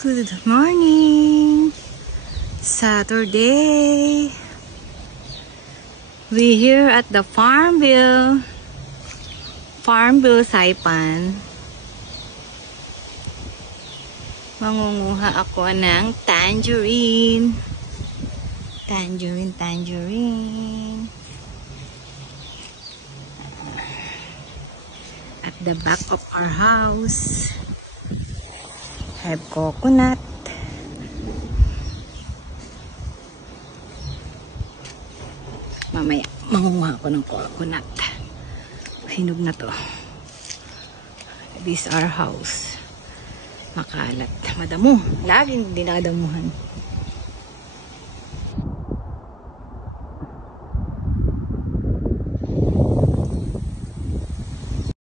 Good morning! Saturday! We here at the Farmville Saipan. Mangunguha ako ng tangerine. Tangerine. At the back of our house, have coconut. Mamaya, mangunguha ako ng coconut. Hinog na to. This is our house. Makalat. Madamo. Laging dinadamuhan.